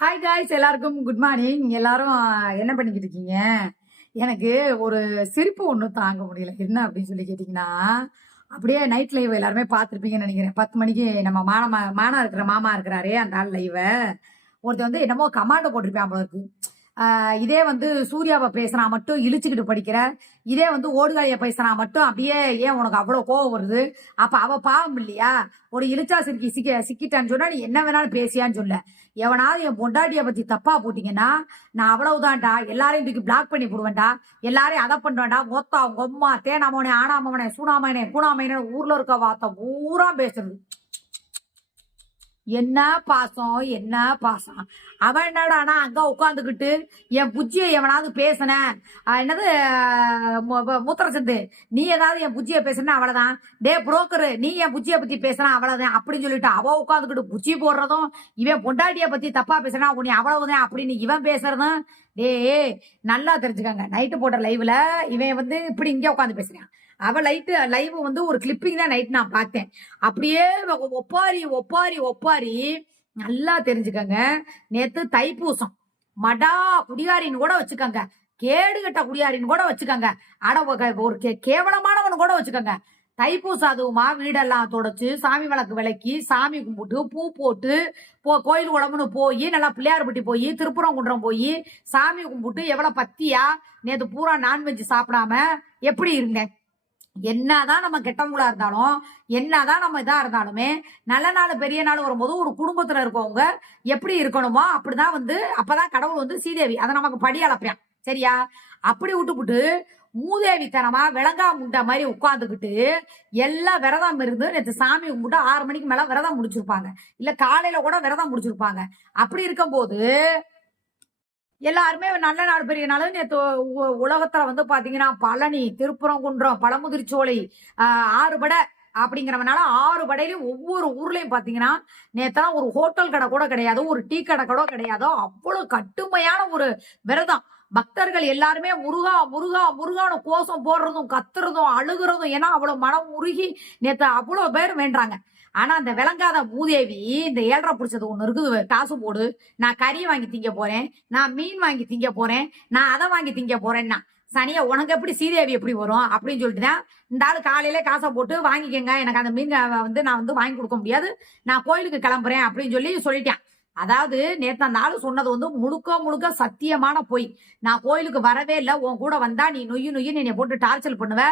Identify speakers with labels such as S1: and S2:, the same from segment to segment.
S1: Hi guys எல்லாருக்கும் good morning எல்லாரும் என்ன பண்ணிக்கிட்டு இருக்கீங்க? எனக்கு ஒரு சிரிப்பு ஒன்றும் தாங்க முடியல. என்ன அப்படின்னு சொல்லி கேட்டிங்கன்னா அப்படியே நைட் லைவ் எல்லாருமே பார்த்துருப்பீங்கன்னு நினைக்கிறேன். பத்து மணிக்கு நம்ம மாமா மானா இருக்கிற மாமா இருக்கிறாரே அந்த ஆள் லைவை ஒருத்தர் வந்து என்னமோ கமாண்டோ போட்டிருப்பேன் போல இருக்கு. இதே வந்து சூர்யாவை பேசுனா மட்டும் இழிச்சுக்கிட்டு படிக்கிற. இதே வந்து ஓடுகாய பேசுனா மட்டும் அப்படியே ஏன் உனக்கு அவ்வளோ கோவம் வருது? அப்போ அவள் பாவம் இல்லையா? ஒரு இழிச்சா சிக்கி சிக்க சிக்கிட்டான்னு சொன்னா நீ என்ன வேணாலும் பேசியான்னு சொல்ல. எவனாவது என் பொண்டாட்டியை பற்றி தப்பா போட்டிங்கன்னா நான் அவ்வளவுதான்டா எல்லாரையும் தூக்கி பிளாக் பண்ணி போடுவேன்டா. எல்லாரையும் அதை பண்ணுவேன்டா மொத்தம் அவங்க அம்மா தேனாமவனே ஆனாமவனே சூனாமனே கூணாமனே ஊரில் இருக்க வார்த்தை பூரா பேசுறது. என்ன பாசம் என்ன பாசம்? அவன் என்னடானா அங்க உட்காந்துக்கிட்டு என் புஜ்ஜியை எவனாவது பேசின? என்னது மூத்திர சந்து நீ ஏதாவது என் புஜ்ஜியை பேசுனா அவ்வளவுதான். டே புரோக்கரு நீ என் புஜ்ஜியை பத்தி பேசுனா அவ்வளவுதான் அப்படின்னு சொல்லிட்டு அவ உட்காந்துக்கிட்டு புஜ்ஜி போடுறதும் இவன் பொண்டாட்டிய பத்தி தப்பா பேசுனா உன்னை அவ்வளவுதான் அப்படின்னு இவன் பேசுறதும் டேய் நல்லா தெரிஞ்சுக்கங்க. நைட்டு போட்ட லைவ்ல இவன் வந்து இப்படி இங்கே உட்காந்து பேசுறான். அவ லைட்டு லைவ் வந்து ஒரு கிளிப்பிங் தான் நைட் நான் பார்த்தேன். அப்படியே ஒப்பாரி ஒப்பாரி ஒப்பாரி நல்லா தெரிஞ்சுக்கங்க. நேத்து தைப்பூசம். மடா குடியாரின்னு கூட வச்சுக்கோங்க. கேடுகட்ட குடியாரின்னு கூட வச்சுக்கோங்க. அட ஒரு- கே- கேவலமானவன் கூட வச்சுக்கோங்க. தைப்பூசம் அதுவுமா வீடெல்லாம் தொடச்சு சாமி விளக்கு விளக்கி சாமி கும்பிட்டு பூ போட்டு போ கோயில் குளம்னு போய் நல்லா பிள்ளையார்பட்டி போய் திருப்புறங்குன்றம் போய் சாமி கும்பிட்டு எவ்வளோ பத்தியா? நேற்று பூரா நான்வெஜ் சாப்பிடாம எப்படி இருந்தேன்? என்னதான் நம்ம கெட்டவங்களா இருந்தாலும் என்னதான் நம்ம இதா இருந்தாலுமே நல்ல நாள் பெரிய நாள் வரும்போது ஒரு குடும்பத்துல இருக்கவங்க எப்படி இருக்கணுமோ அப்படிதான் வந்து அப்பதான் கடவுள் வந்து சீதேவி அதை நமக்கு படி அளப்பேன் சரியா? அப்படி விட்டுப்புட்டு மூதேவித்தனமா விளங்கா முண்டை மாதிரி உட்காந்துக்கிட்டு எல்லாம் விரதம் இருந்து நேற்று சாமி கும்பிட்டு ஆறு மணிக்கு மேல விரதம் முடிச்சிருப்பாங்க. இல்ல காலையில கூட விரதம் முடிச்சிருப்பாங்க. அப்படி இருக்கும்போது எல்லாருமே நல்ல நாள் பெரிய நாள் நேற்று உலகத்துல வந்து பாத்தீங்கன்னா பழனி திருப்புறங்குன்றம் பழமுதிர்ச்சோலை ஆறுபடை அப்படிங்கிறவனால ஆறு படையிலும் ஒவ்வொரு ஊர்லயும் பாத்தீங்கன்னா நேத்தெல்லாம் ஒரு ஹோட்டல் கடை கூட கிடையாது ஒரு டீ கடை கூட கிடையாது. அவ்வளவு கட்டுமையான ஒரு விரதம். பக்தர்கள் எல்லாருமே முருகா முருகா முருகான கோஷம் போடுறதும் கத்துறதும் அழுகுறதும் ஏன்னா அவ்வளவு மனம் உருகி நேற்று அவ்வளவு பேர் வேண்டாங்க ஆனா அந்த விளங்காத மூதேவி இந்த ஏழரை பிடிச்சது ஒண்ணு இருக்குது காசு போடு. நான் கறி வாங்கி திங்க போறேன். நான் மீன் வாங்கி திங்க போறேன். நான் அதை வாங்கி திங்க போறேன்னா சனியா உனக்கு எப்படி சீதேவி எப்படி வரும்? அப்படின்னு சொல்லிட்டு தான் இந்த ஆள் காலையில காசை போட்டு வாங்கிக்கங்க எனக்கு அந்த மீன் வந்து நான் வந்து வாங்கி கொடுக்க முடியாது. நான் கோயிலுக்கு கிளம்புறேன் அப்படின்னு சொல்லி சொல்லிட்டேன். அதாவது நேற்று அந்த ஆள் சொன்னது வந்து முழுக்க முழுக்க சத்தியமான பொய். நான் கோயிலுக்கு வரவே இல்லை. உன் கூட வந்தா நீ நொய்யு நொய்யு என்னை போட்டு டார்ச்சர் பண்ணுவ.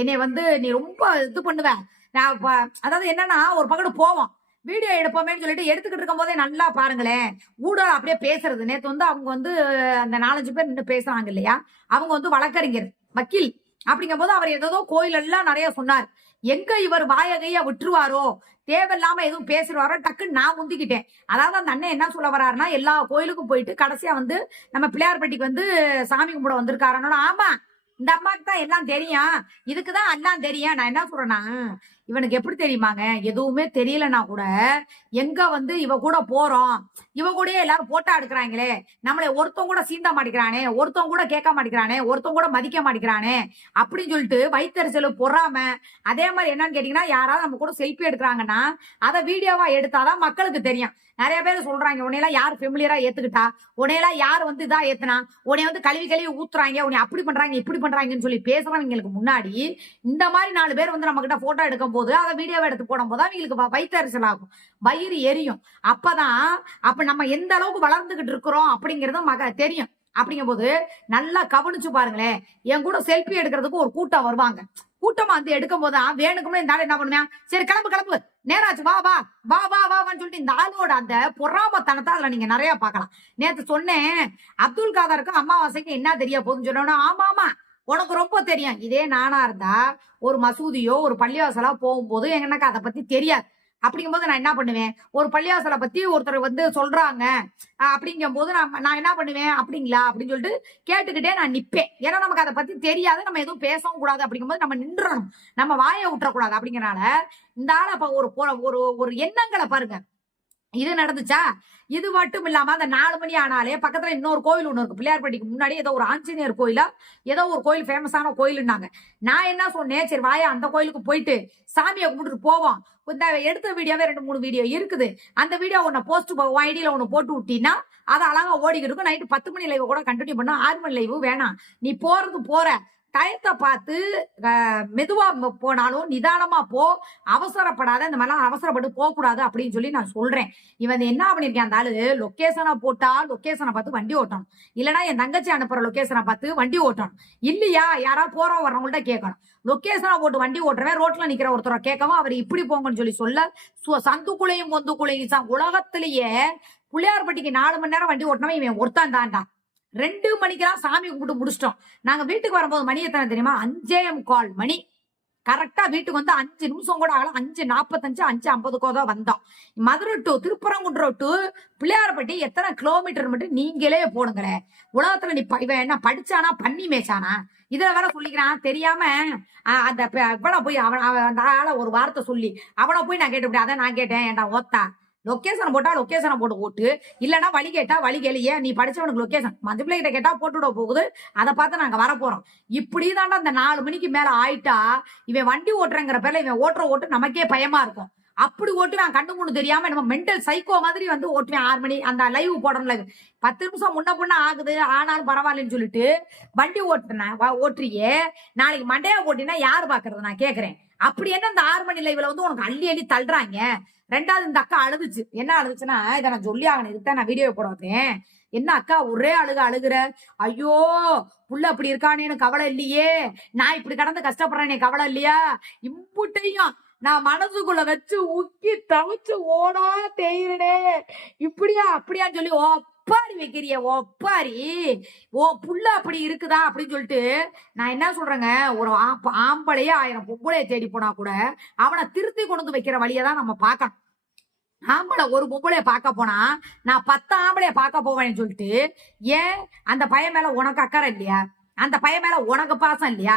S1: என்னை வந்து நீ ரொம்ப இது பண்ணுவ. நான் அதாவது என்னன்னா ஒரு பக்கத்து போவோம். வீடியோ எடுப்போமேன்னு சொல்லிட்டு எடுத்துக்கிட்டு இருக்கும் போதே நல்லா பாருங்களேன். ஊடக அப்படியே பேசுறது. நேத்து வந்து அவங்க வந்து அந்த நாலஞ்சு பேர் நின்று பேசுறாங்க இல்லையா? அவங்க வந்து வழக்கறிஞர் வக்கீல். அப்படிங்கும் போது அவர் ஏதோ கோயில் எல்லாம் நிறைய சொன்னார். எங்க இவர் வாயகைய விட்டுருவாரோ? தேவையில்லாம எதுவும் பேசிடுவாரோ டக்குன்னு நான் முந்திக்கிட்டேன். அதாவது அந்த அண்ணன் என்ன சொல்ல வர்றாருன்னா எல்லா கோயிலுக்கும் போயிட்டு கடைசியா வந்து நம்ம பிள்ளையார்பட்டிக்கு வந்து சாமி கும்பிட வந்திருக்காருன்னு. ஆமா இந்த அம்மாக்கு தான் எல்லாம் தெரியும். இதுக்குதான் எல்லாம் தெரியும். நான் என்ன சொல்றேன்னா இவனுக்கு எப்படி தெரியுமாங்க? எதுவுமே தெரியலனா கூட எங்க வந்து இவ கூட போறோம்? இவ கூடயே எல்லாரும் போட்டா எடுக்கிறாங்களே? நம்மளை ஒருத்தவங்க கூட சீண்ட மாட்டேங்கிறானே? ஒருத்தவங்க கூட கேட்க மாட்டேங்கிறானே? ஒருத்தவங்க கூட மதிக்க மாட்டேங்கிறானே? அப்படின்னு சொல்லிட்டு வயிற்றுச்சல் பொறாம அதே மாதிரி என்னன்னு கேட்டீங்கன்னா யாராவது நம்ம கூட செல்ஃபி எடுக்கிறாங்கன்னா அதை வீடியோவா எடுத்தாதான் மக்களுக்கு தெரியும். நிறைய பேர் சொல்றாங்க உன்னையெல்லாம் யார் ஃபெமிலியரா ஏத்துக்கிட்டா? உன்னையெல்லாம் யார் வந்து இதா ஏத்துனா? உன்னை வந்து கழுவி கழுவி ஊத்துறாங்க உன்னை அப்படி பண்றாங்க இப்படி பண்றாங்கன்னு சொல்லி பேசுறவங்களுக்கு முன்னாடி இந்த மாதிரி நாலு பேர் வந்து நம்ம கிட்ட போட்டோ எடுக்கும் போது அதை வீடியோவை எடுத்து போடும் போது அவங்களுக்கு வயிற்றுச்சல் ஆகும். வயிறு எரியும். அப்பதான் அப்ப நம்ம எந்த அளவுக்கு வளர்ந்துகிட்டு இருக்கிறோம் அப்படிங்கறது மக தெரியும். அப்படிங்கும்போது நல்லா கவனிச்சு பாருங்களேன். என் கூட செல்ஃபி எடுக்கிறதுக்கு ஒரு கூட்டம் வருவாங்க. கூட்டமா வந்து எடுக்கும் போது வேணுக்குமே இந்த என்ன பண்ணுவேன்? சரி கிளம்பு கிளம்பு. நேராச்சு வா வா வா வா வா வான்னு சொல்லிட்டு இந்த ஆளோட அந்த பொறாமத்தனத்தை அதுல நீங்க நிறைய பார்க்கலாம். நேத்து சொன்னேன் அப்துல் காதருக்கும் அமாவாசைக்கு என்ன தெரிய போகுதுன்னு சொன்னோன்னா ஆமா ஆமா உனக்கு ரொம்ப தெரியும். இதே நானா இருந்தா ஒரு மசூதியோ ஒரு பள்ளிவாசலா போகும்போது எனக்கு அதை பத்தி தெரியாது. அப்படிங்கும்போது நான் என்ன பண்ணுவேன்? ஒரு பள்ளிவாசலை பத்தி ஒருத்தர் வந்து சொல்றாங்க. அப்படிங்கும் அப்படிங்கும்போது நான் நான் என்ன பண்ணுவேன்? அப்படிங்களா? அப்படின்னு சொல்லிட்டு கேட்டுக்கிட்டே நான் நிப்பேன். ஏன்னா நமக்கு அதை பத்தி தெரியாது. நம்ம எதுவும் பேசவும் கூடாது அப்படிங்கும்போது நம்ம நின்றணும். நம்ம வாயை விட்டுறக்கூடாது அப்படிங்கறனால இந்த ஆளை அப்ப ஒரு ஒரு ஒரு எண்ணங்களை பாருங்க. இது நடந்துச்சா? இது மட்டும் இல்லாம அந்த நாலு மணி ஆனாலே பக்கத்துல இன்னொரு கோயில் ஒண்ணு இருக்கு. பிள்ளையார்பட்டிக்கு முன்னாடி ஏதோ ஒரு ஆஞ்சநேயர் கோயிலா? ஏதோ ஒரு கோயில் ஃபேமஸான கோயிலுன்னாங்க. நான் என்ன சொன்னேன்? சரி வாயா அந்த கோயிலுக்கு போயிட்டு சாமியை கும்பிட்டுட்டு போவோம். இந்த எடுத்த வீடியோவே ரெண்டு மூணு வீடியோ இருக்குது. அந்த வீடியோ ஒன்று போஸ்ட் ஐடியில் ஒன்று போட்டு விட்டீங்கன்னா அதை அழகா ஓடிக்கிட்டு இருக்கும். நைட்டு பத்து மணி லைவ் கூட கண்டினியூ பண்ணா. ஆறு மணி லைவ் வேணாம். நீ போறது போற. டயத்தை பார்த்து மெதுவா போனாலும் நிதானமா போ அவசரப்படாத இந்த மாதிரிலாம் அவசரப்பட்டு போகக்கூடாது அப்படின்னு சொல்லி நான் சொல்றேன். இவன் என்ன பண்ணிருக்கேன் அந்த ஆளு? லொக்கேஷனை போட்டா லொக்கேஷனை பார்த்து வண்டி ஓட்டணும். இல்லைன்னா என் தங்கச்சி அனுப்புற லொக்கேஷனை பார்த்து வண்டி ஓட்டணும். இல்லையா? யாரா போறோம் வர்றவங்கள்ட்ட கேட்கணும். லொக்கேஷனை போட்டு வண்டி ஓட்டுறவன் ரோட்ல நிக்கிற ஒருத்தரை கேட்கவும் அவர் இப்படி போங்கன்னு சொல்லி சொல்ல சு- சந்துக்குள்ளையும் பொந்துக்குள்ளையும் உலகத்திலேயே பிள்ளையார்பட்டிக்கு நாலு மணி நேரம் வண்டி ஓட்டினவன் இவன் ஒருத்தான் தான்டா. ரெண்டு மணிக்கெல்லாம் சாமி கும்பிட்டு முடிச்சிட்டோம். நாங்க வீட்டுக்கு வரும்போது மணி எத்தனை தெரியுமா? அஞ்சே முக்கால் மணி. கரெக்டா வீட்டுக்கு வந்து அஞ்சு நிமிஷம் கூட ஆகல. அஞ்சு நாற்பத்தஞ்சு அஞ்சு ஐம்பதுக்கோ தான் வந்தோம். மதுரை டு திருப்பரங்குன்றம் டு பிள்ளையார்பட்டி எத்தனை கிலோமீட்டர் மட்டும் நீங்களே போடுங்களேன். உலகத்துல நீ இவன் என்ன படிச்சானா? பண்ணி மேய்ச்சானா? இதுல வேற சொல்லிக்கிறான். தெரியாம அந்த இவனை போய் அவன் அந்த ஆளை ஒரு வார்த்தை சொல்லி அவனை போய் நான் கேட்டு அதான் நான் கேட்டேன். ஏன்டா ஓத்தா? லொக்கேஷன் போட்டா லொக்கேஷனை போட்டு ஓட்டு. இல்லைன்னா வழி கேட்டா வழி கேளியே நீ படிச்சவனுக்கு லொக்கேஷன் மஞ்சள் பிள்ளைகிட்ட கேட்டா போட்டுவிட போகுது. அதை பார்த்து நாங்க வரப்போறோம் இப்படி தாண்டா அந்த நாலு மணிக்கு மேல ஆயிட்டா இவன் வண்டி ஓட்டுறங்கிற பேர்ல இவன் ஓட்டுற ஓட்டு நமக்கே பயமா இருக்கும். அப்படி ஓட்டுவேன் கண்டு முன்னு தெரியாம நம்ம மென்டல் சைக்கோ மாதிரி வந்து ஓட்டுவேன் ஆறு மணி அந்த லைவ் போடணும் பத்து நிமிஷம் முன்ன பொண்ணு ஆகுது ஆனாலும் பரவாயில்லன்னு சொல்லிட்டு வண்டி ஓட்டுனேன் ஓட்டுறியே. நாளைக்கு மண்டையா ஓட்டினா யாரு பாக்குறது? நான் கேக்குறேன். அப்படி என்ன இந்த ஆறு மணி லைவ்ல வந்து உனக்கு அள்ளி அள்ளி தள்ளுறாங்க? ரெண்டாவது இந்த அக்கா அழுதுச்சு. என்ன அழுதுச்சுன்னா இதை நான் சொல்லி ஆகணும். இதுதான் நான் வீடியோ போட வந்தேன் என்ன அக்கா ஒரே அழுக அழுகுற? ஐயோ புள்ள அப்படி இருக்கானேன்னு கவலை இல்லையே. நான் இப்படி கடந்து கஷ்டப்படுறேனே கவலை இல்லையா? இம்புட்டையும் நான் மனசுக்குள்ள வச்சு உக்கி தவிச்சு ஓடா தேயிறனே. இப்படியா அப்படியான்னு சொல்லி ஓ ஒப்பாரி வைக்கிறிய ஒப்பாரி. ஓ புள்ள அப்படி இருக்குதா அப்படின்னு சொல்லிட்டு நான் என்ன சொல்றேங்க? ஒரு ஆம்பளையே ஆயிரம் பொம்பளைய தேடி போனா கூட அவனை திருத்தி கொண்டு வந்து வைக்கிற வழியை தான் நம்ம பார்க்கணும். ஆம்பளை ஒரு பொம்பளைய பார்க்க போனா நான் பத்து ஆம்பளைய பார்க்க போவேன்னு சொல்லிட்டு ஏன்? அந்த பையன் மேல உனக்கு அக்கறை இல்லையா? அந்த பையன் மேல உனக்கு பாசம் இல்லையா?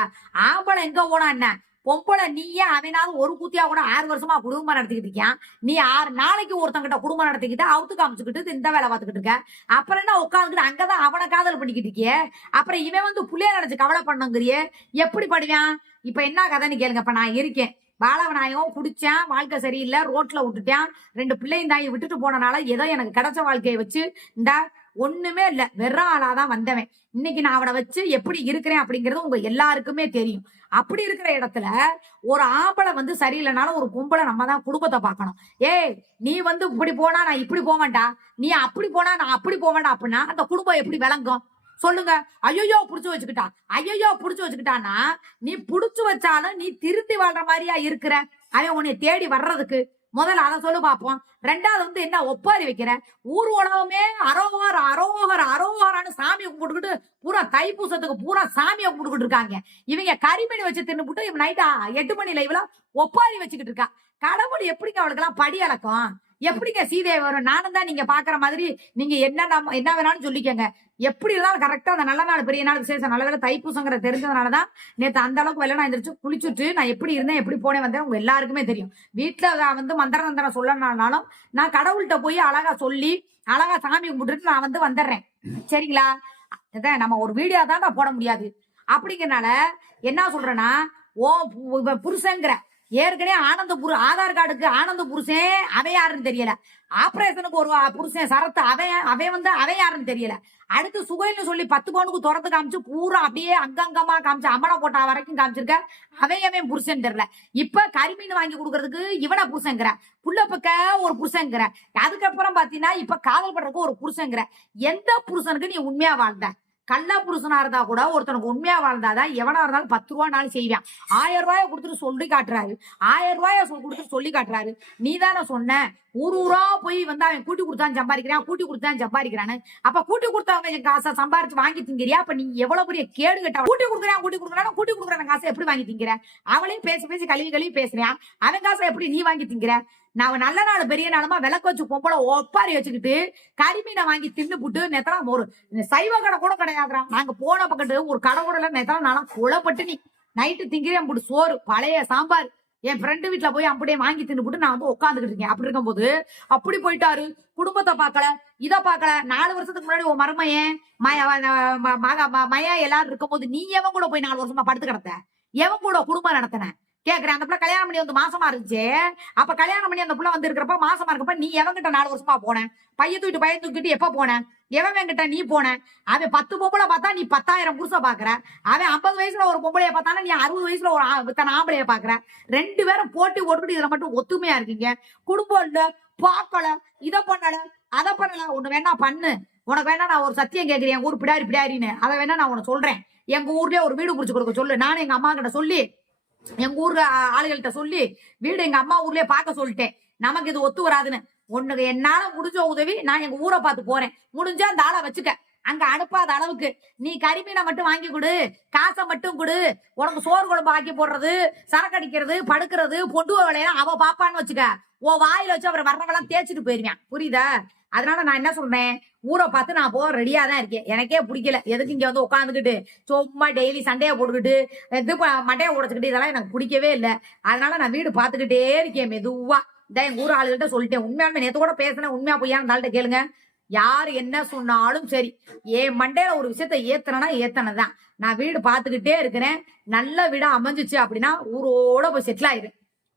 S1: ஆம்பளை எங்க போனா என்ன? பொம்பளை நீயே அவனாவது ஒரு குத்தியா கூட ஆறு வருஷமா குடும்பம் நடத்திக்கிட்டு இருக்கியான் நீ ஆறு நாளைக்கு ஒருத்தங்கிட்ட குடும்பம் நடத்திக்கிட்டு அவுத்து காமிச்சுக்கிட்டு இந்த வேலை பார்த்துக்கிட்டு இருக்க. அப்புறம் என்ன உட்காந்துக்கிட்டு அங்கதான் அவனை காதல் பண்ணிக்கிட்டு இருக்கியே? அப்புறம் இவன் வந்து புள்ளைய நினைச்சு கவலை பண்ணுங்கிறியே? எப்படி படுவான்? இப்ப என்ன கதைன்னு கேளுங்க. இப்ப நான் இருக்கேன். பாலவநாயகம் குடிச்சேன். வாழ்க்கை சரியில்லை. ரோட்ல விட்டுட்டான். ரெண்டு பிள்ளையும் தாயை விட்டுட்டு போனனால ஏதோ எனக்கு கிடைச்ச வாழ்க்கையை வச்சு இந்த ஒண்ணுமே இல்ல. வெறும் ஆளாதான் வந்தவன். இன்னைக்கு நான் அவனை வச்சு எப்படி இருக்கிறேன் அப்படிங்கிறது உங்க எல்லாருக்குமே தெரியும். அப்படி இருக்கிற இடத்துல ஒரு ஆம்பளை வந்து சரியில்லைனாலும் ஒரு கும்பலை நம்ம தான் குடும்பத்தை பார்க்கணும். ஏய் நீ வந்து இப்படி போனா நான் இப்படி போவேண்டா நீ அப்படி போனா நான் அப்படி போவேண்டா அப்படின்னா அந்த குடும்பம் எப்படி விளங்கும்? சொல்லுங்க. ஐயோ புடிச்சு வச்சுக்கிட்டா. ஐயோ புடிச்சு வச்சுக்கிட்டான்னா நீ புடிச்சு வச்சாலும் நீ திருத்தி வாழ்ற மாதிரியா இருக்கிற? அவன் உன்னை தேடி வர்றதுக்கு. முதல்ல அதை சொல்லு பார்ப்போம் ரெண்டாவது வந்து என்ன? ஒப்பாரி வைக்கிற ஊர் உலகமே அரோகர் அரோகர் அரோகரான்னு சாமி கும்பிட்டுக்கிட்டு பூரா தைப்பூசத்துக்கு பூரா சாமியை கும்பிட்டுக்கிட்டு இருக்காங்க. இவங்க கறிமணி வச்சு தின்னுபிட்டு இவன் நைட்டா எட்டு மணி லைவ்ல ஒப்பாரி வச்சுக்கிட்டு இருக்கா. கடவுள் எப்படிங்க அவளுக்கெல்லாம் படி அளக்கும் எப்படிங்க சீதை வரும்? நானும் தான் நீங்க பாக்குற மாதிரி நீங்க என்ன நம்ம- என்ன வேணாலும் சொல்லிக்கங்க. எப்படி இருந்தாலும் கரெக்டா அந்த நல்ல நாள் பெரிய நாள் விசேஷம் நல்ல வேலை தைப்பூசங்கிற தெரிஞ்சதுனாலதான் நேத்து அந்த அளவுக்கு வெள்ள நான் எந்திரிச்சு குளிச்சுட்டு நான் எப்படி இருந்தேன் எப்படி போனேன் வந்தேன் உங்க எல்லாருக்குமே தெரியும். வீட்டுல வந்து மந்திர தந்திரம் சொல்லனாலும் நான் கடவுள்கிட்ட போய் அழகா சொல்லி அழகா சாமி கும்பிட்டுட்டு நான் வந்து வந்துடுறேன். சரிங்களா? அதான் நம்ம ஒரு வீடியோ தான் போட முடியாது. அப்படிங்கறனால என்ன சொல்றேன்னா ஓ பு- புருஷங்கிற ஏற்கனவே ஆனந்தபுரு ஆதார் கார்டுக்கு ஆனந்த புருஷன் அவன் யாருன்னு தெரியல. ஆபரேஷனுக்கு ஒரு புருஷன் சரத்து அவன் அவன் வந்து அவன் யாருன்னு தெரியல. அடுத்து சுகைன்னு சொல்லி பத்து பவுனுக்கு துரத்து காமிச்சு பூரா அப்படியே அங்கங்கமா காமிச்சு அம்மனை கோட்டா வரைக்கும் காமிச்சிருக்க அவன் அவன் புருஷன் தெரியல. இப்ப கரிமீன் வாங்கி கொடுக்கறதுக்கு இவனை புருஷங்கிற புள்ள பக்க ஒரு புருஷங்கிற அதுக்கப்புறம் பாத்தீங்கன்னா இப்ப காதல் பண்றதுக்கு ஒரு புருஷங்கிற எந்த புருஷனுக்கு நீ உண்மையா வாழ்ந்த? கள்ள புருஷனா இருந்தா கூட ஒருத்தனுக்கு உண்மையா வாழ்ந்தாதான் எவனா இருந்தாலும் பத்து ரூபா நாள் செய்வான். ஆயிரம் ரூபாய கொடுத்துட்டு சொல்லி காட்டுறாரு. ஆயிரம் ரூபாய கொடுத்துட்டு சொல்லி காட்டுறாரு. நீ தானே சொன்ன ஊர் ஊரா போய் வந்து அவன் கூட்டி கொடுத்தான் சம்பாதிக்கிறான் கூட்டி கொடுத்தான் சம்பாதிக்கிறான்னு. அப்ப கூட்டி கொடுத்தவங்க காசை சம்பாரிச்சு வாங்கி திங்கிறியா அப்ப நீ எவ்வளவு பெரிய கேடு கட்ட கூட்டி கொடுக்குறான் கூட்டி கொடுக்குறான் கூட்டி கொடுக்குறான். காசை எப்படி வாங்கி திங்கிற அவளையும் பேசி பேசி கழுவி கழுவி பேசுறான் அவன் காசை எப்படி நீ வாங்கி திங்கிற நான் நல்ல நாள் பெரிய நாளுமா விளக்கு வச்சு பொம்பளை ஒப்பாரி வச்சுக்கிட்டு கரிமீனை வாங்கி தின்னு புட்டு நெத்தனா ஒரு சைவ கடை கூட கிடையாதுடா. நாங்க போன பக்கத்து ஒரு கடை கூட நெத்தனா நெத்தலாம் நானும் குளப்பட்டு நீ நைட்டு திங்கிறேன் புட்டு சோறு பழைய சாம்பார். என் ஃப்ரெண்டு வீட்டில் போய் அப்படியே வாங்கி தின்னுபுட்டு நான் வந்து உட்காந்துக்கிட்டு இருக்கேன். அப்படி இருக்கும்போது அப்படி போயிட்டாரு. குடும்பத்தை பார்க்கல இதை பார்க்கல. நாலு வருஷத்துக்கு முன்னாடி உன் மருமையன் மய ம- ம- மக- ம- எல்லாரும் இருக்கும்போது நீ எவன் கூட போய் நாலு வருஷமா படுத்து கிடத்த? எவன் கூட குடும்பம் நடத்தின? கேக்குறேன். அந்த பிள்ளை கல்யாணம் பண்ணி வந்து மாசமா இருந்துச்சு. அப்ப கல்யாணம் பண்ணி அந்த பிள்ளை வந்து இருக்கிறப்ப மாசமா இருக்கப்ப நீ எவன்கிட்ட நாலு வருஷமா போனேன் பைய தூக்கிட்டு பையன் தூக்கிட்டு எப்ப போனேன் எவன் கிட்ட நீ போன? அவன் பத்து பொம்பளை பார்த்தா நீ பத்தாயிரம் புருஷ பாக்குற. அவன் ஐம்பது வயசுல ஒரு பொம்பளைய பார்த்தானா நீ அறுபது வயசுல ஒரு ஆ- ஆம்பளைய பாக்குற. ரெண்டு பேரும் போட்டி ஓட்டுக்கிட்டு இதுல மட்டும் ஒத்துமையா இருக்கீங்க. குடும்பம் இல்ல பார்க்கல இதை பண்ணல அதை பண்ணல. ஒண்ணு வேணா பண்ணு. உனக்கு வேணா நான் ஒரு சத்தியம் கேக்குறேன். என் ஊர் பிடாரி பிடாரின்னு. அதை வேணா நான் உனக்கு சொல்றேன். எங்க ஊர்லயே ஒரு வீடு புடிச்சு கொடுக்க சொல்லு. நானும் எங்க அம்மா கிட்ட சொல்லி எங்க ஊர்ல ஆளுகள்கிட்ட சொல்லி வீடு எங்க அம்மா ஊர்லயே பார்க்க சொல்லிட்டேன். நமக்கு இது ஒத்து வராதுன்னு. ஒண்ணுக்கு என்னால முடிஞ்ச உதவி நான் எங்க ஊரை பார்த்து போறேன். முடிஞ்சா அந்த ஆளை வச்சுக்க. அங்க அனுப்பாத அளவுக்கு. நீ கரிமீனை மட்டும் வாங்கி கொடு. காசை மட்டும் கொடு. உனக்கு சோறு குழம்பு ஆக்கி போடுறது சரக்கு அடிக்கிறது படுக்கிறது பொண்டு வேலையெல்லாம் அவ பாப்பான்னு வச்சுக்க. ஓ வாயில வச்சு அவர் வர்றவெல்லாம் தேய்ச்சிட்டு போயிருவேன் புரியுதா? அதனால நான் என்ன சொல்றேன்? ஊரை பார்த்து நான் போக ரெடியா தான் இருக்கேன். எனக்கே பிடிக்கல. எதுக்கு இங்க வந்து உட்காந்துக்கிட்டு சும்மா டெய்லி சண்டையை போட்டுக்கிட்டு இது மண்டையை உடைச்சுக்கிட்டு இதெல்லாம் எனக்கு பிடிக்கவே இல்லை. அதனால நான் வீடு பார்த்துக்கிட்டே இருக்கேன் மெதுவா. இதான் எங்க ஊர் ஆளுகிட்ட சொல்லிட்டேன். உண்மையாலுமே நேத்து கூட பேசினேன். உண்மையா பொய்யா அந்த கேளுங்க. யார் என்ன சொன்னாலும் சரி. என் மண்டையில ஒரு விஷயத்த ஏத்தனா ஏத்தனதான் நான் வீடு பார்த்துக்கிட்டே இருக்கிறேன். நல்ல வீடா அமைஞ்சிச்சு அப்படின்னா ஊரோட போய் செட்டில் ஆயிரு.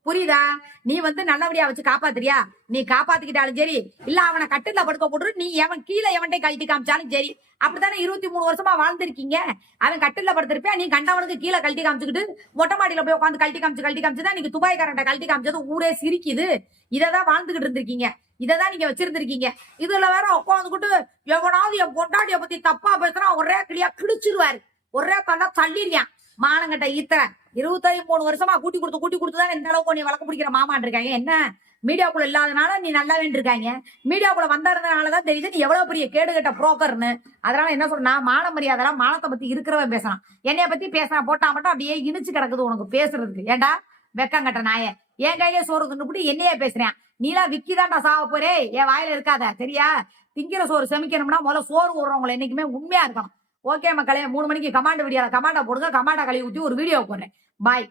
S1: புரியுதா? நீ வந்து நல்லபடியா வச்சு காப்பாத்துறியா? நீ காப்பாத்திக்கிட்டாலும் சரி இல்ல அவனை கட்டில படுக்க போட்டு நீ எவன் கீழே எவன்ட்டே கழட்டி காமிச்சாலும் சரி. அப்படித்தானே இருபத்தி மூணு வருஷமா வாழ்ந்திருக்கீங்க? அவன் கட்டில படுத்திருப்பியா? நீ கண்டவனுக்கு கீழே கழட்டி காமிச்சுக்கிட்டு மொட்டை மாடியில போய் உட்காந்து கழட்டி காமிச்சு கழட்டி காமிச்சுதான் நீங்க துபாய்க்காரன்ட்ட கழட்டி காமிச்சது ஊரே சிரிக்குது. இததான் வாழ்ந்துகிட்டு இருந்திருக்கீங்க. இதைதான் நீங்க வச்சிருந்திருக்கீங்க. இதுல வேற உட்காந்துக்கிட்டு எவனாவது என் பொண்டாட்டிய பத்தி தப்பா பேசுறான் ஒரே கிளியா கிழிச்சிருவாரு ஒரே கண்ணா தள்ளிடுறான் மானங்கட்ட ஈத்தரன் இருபத்தி மூணு வருஷமா கூட்டி கொடுத்து கூட்டி கொடுத்துதான் இந்த அளவுக்கு நீ வழக்கு பிடிக்கிற மாமான் இருக்காங்க என்ன மீடியாக்குள்ள இல்லாதனால நீ நல்லா இருக்காங்க மீடியாக்குள்ள வந்ததுனாலதான் தெரியுது நீ எவ்வளவு பெரிய கேடு கட்ட புரோக்கர்னு அதனால என்ன சொல்றா மான மரியாதை மானத்தை பத்தி இருக்கிறவன் பேசலாம் என்னைய பத்தி பேசுறான் போட்டா மட்டும் அப்படியே இனிச்சு கிடக்குது உனக்கு பேசுறதுக்கு. ஏன்டா வெக்கம் கட்ட நாய. என் கையிலே சோறு தின்னுபிட்டு என்னையே பேசுறேன் நீலாம் விக்கிதான்டா சாவ போறே. என் வாயில இருக்காத. சரியா? திங்கிற சோறு செமிக்கணும்னா முதல்ல சோறு விடுறவங்களை என்னைக்குமே உண்மையா இருக்கணும். ஓகே மக்களே மூணு மணிக்கு கமாண்ட் வீடியோ கமாண்டா போடுங்க. கமாண்டா கழுவி ஊற்றி ஒரு வீடியோ போடுறேன். பாய்